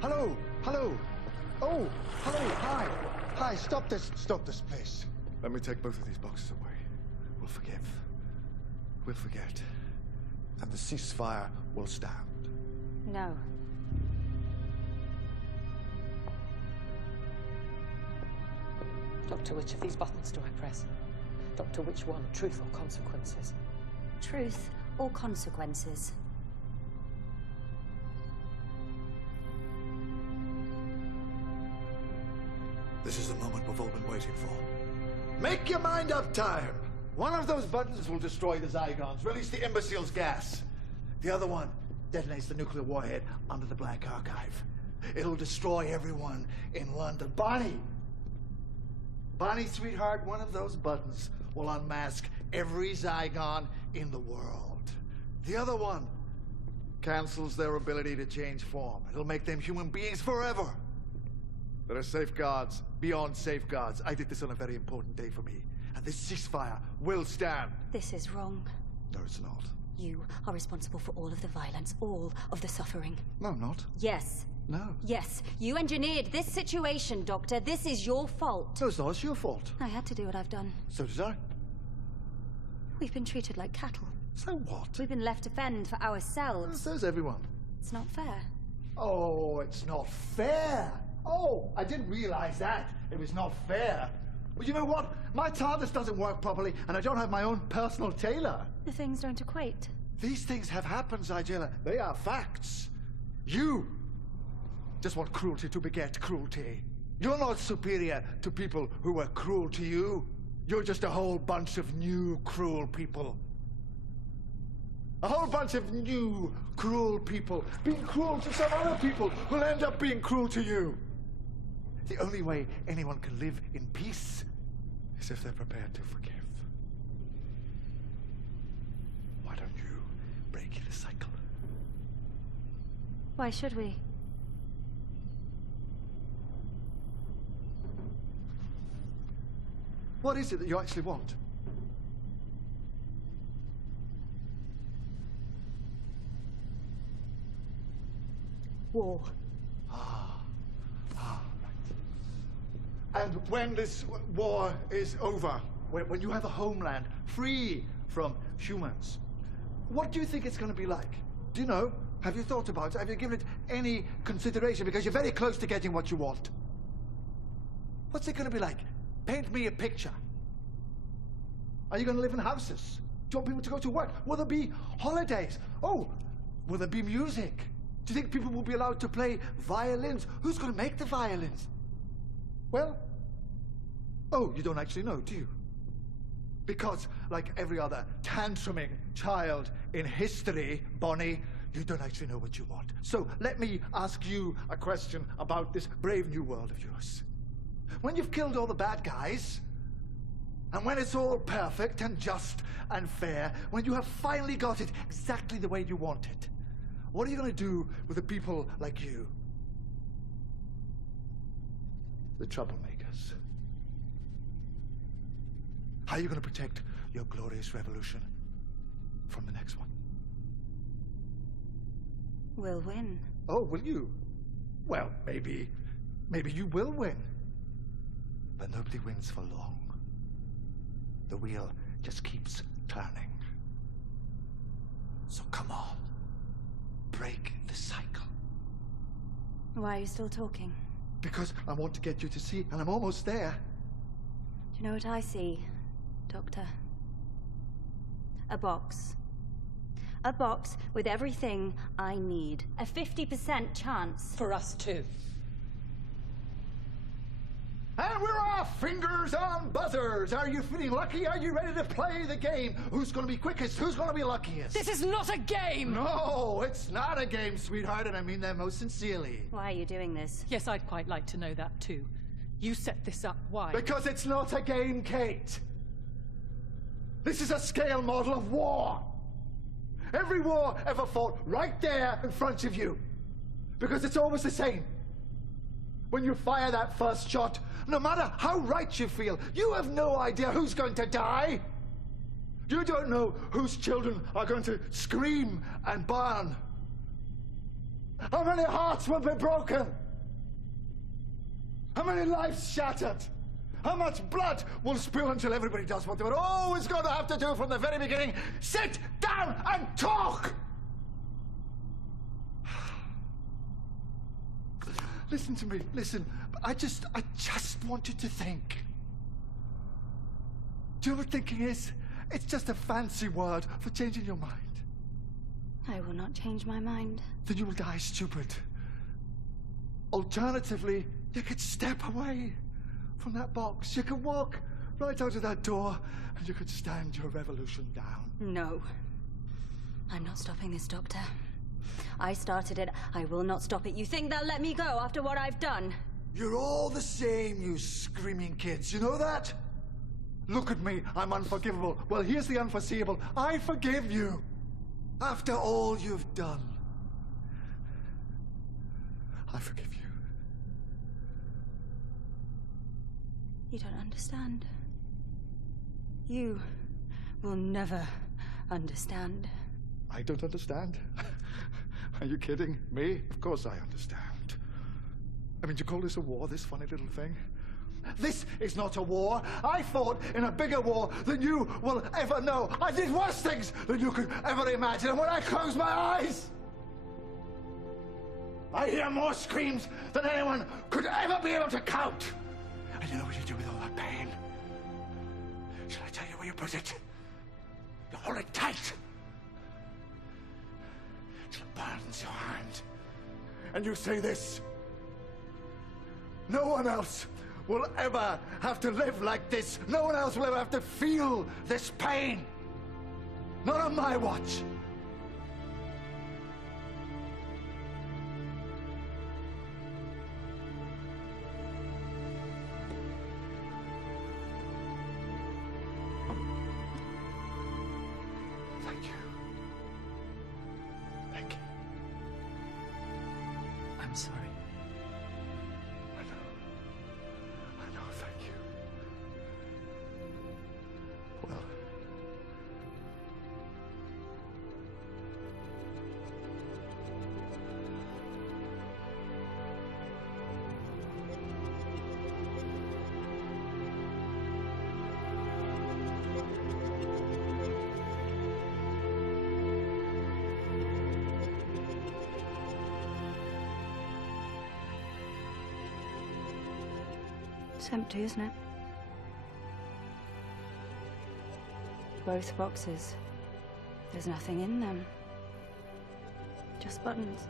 Hello, hello. Oh, hello, hi. Hi, stop this, please. Let me take both of these boxes away. We'll forgive. We'll forget. And the ceasefire will stand. No. Doctor, which of these buttons do I press? Doctor, which one? Truth or consequences? Truth or consequences? This is the moment we've all been waiting for. Make your mind up, time! One of those buttons will destroy the Zygons, release the imbecile's gas. The other one detonates the nuclear warhead under the Black Archive. It'll destroy everyone in London. Bonnie! Bonnie, sweetheart, one of those buttons will unmask every Zygon in the world. The other one cancels their ability to change form. It'll make them human beings forever. There are safeguards beyond safeguards. I did this on a very important day for me. And this ceasefire will stand. This is wrong. No, it's not. You are responsible for all of the violence, all of the suffering. No, I'm not. Yes. No. Yes, you engineered this situation, Doctor. This is your fault. No, it's not. It's your fault. I had to do what I've done. So did I. We've been treated like cattle. So what? We've been left to fend for ourselves. So's everyone. It's not fair. Oh, it's not fair. Oh, I didn't realize that. It was not fair. Well, you know what? My TARDIS doesn't work properly, and I don't have my own personal tailor. The things don't equate. These things have happened, Zygilla. They are facts. You just want cruelty to beget cruelty. You're not superior to people who were cruel to you. You're just a whole bunch of new cruel people. A whole bunch of new cruel people being cruel to some other people who'll end up being cruel to you. The only way anyone can live in peace is if they're prepared to forgive. Why don't you break the cycle? Why should we? What is it that you actually want? War. And when this war is over, when you have a homeland free from humans, what do you think it's going to be like? Do you know? Have you thought about it? Have you given it any consideration? Because you're very close to getting what you want. What's it going to be like? Paint me a picture. Are you going to live in houses? Do you want people to go to work? Will there be holidays? Oh, will there be music? Do you think people will be allowed to play violins? Who's going to make the violins? Well, oh, you don't actually know, do you? Because, like every other tantruming child in history, Bonnie, you don't actually know what you want. So let me ask you a question about this brave new world of yours. When you've killed all the bad guys, and when it's all perfect and just and fair, when you have finally got it exactly the way you want it, what are you going to do with the people like you? The troublemakers. How are you going to protect your glorious revolution from the next one? We'll win. Oh, will you? Well, maybe you will win. But nobody wins for long. The wheel just keeps turning. So come on. Break the cycle. Why are you still talking? Because I want to get you to see, and I'm almost there. Do you know what I see, Doctor? A box. A box with everything I need. A 50% chance. For us too. And we're off! Fingers on buzzers! Are you feeling lucky? Are you ready to play the game? Who's going to be quickest? Who's going to be luckiest? This is not a game! No, it's not a game, sweetheart, and I mean that most sincerely. Why are you doing this? Yes, I'd quite like to know that too. You set this up, why? Because it's not a game, Kate. This is a scale model of war. Every war ever fought right there in front of you. Because it's always the same. When you fire that first shot, no matter how right you feel, you have no idea who's going to die. You don't know whose children are going to scream and burn. How many hearts will be broken? How many lives shattered? How much blood will spill until everybody does what they were always going to have to do from the very beginning? Sit down and talk! Listen to me, listen. I just want you to think. Do you know what thinking is? It's just a fancy word for changing your mind. I will not change my mind. Then you will die stupid. Alternatively, you could step away from that box. You could walk right out of that door, and you could stand your revolution down. No. I'm not stopping this, Doctor. I started it. I will not stop it. You think they'll let me go after what I've done? You're all the same, you screaming kids. You know that? Look at me. I'm unforgivable. Well, here's the unforeseeable. I forgive you. After all you've done, I forgive you. You don't understand. You will never understand. I don't understand? Are you kidding? Me? Of course I understand. I mean, do you call this a war, this funny little thing? This is not a war. I fought in a bigger war than you will ever know. I did worse things than you could ever imagine. And when I close my eyes, I hear more screams than anyone could ever be able to count. And you know what you do with all that pain? Shall I tell you where you put it? You hold it tight till it burns your hand. And you say this: no one else will ever have to live like this. No one else will ever have to feel this pain. Not on my watch. Thank you. Thank you. I'm sorry. I know, thank you. Well, It's empty, isn't it? Both boxes. There's nothing in them. Just buttons.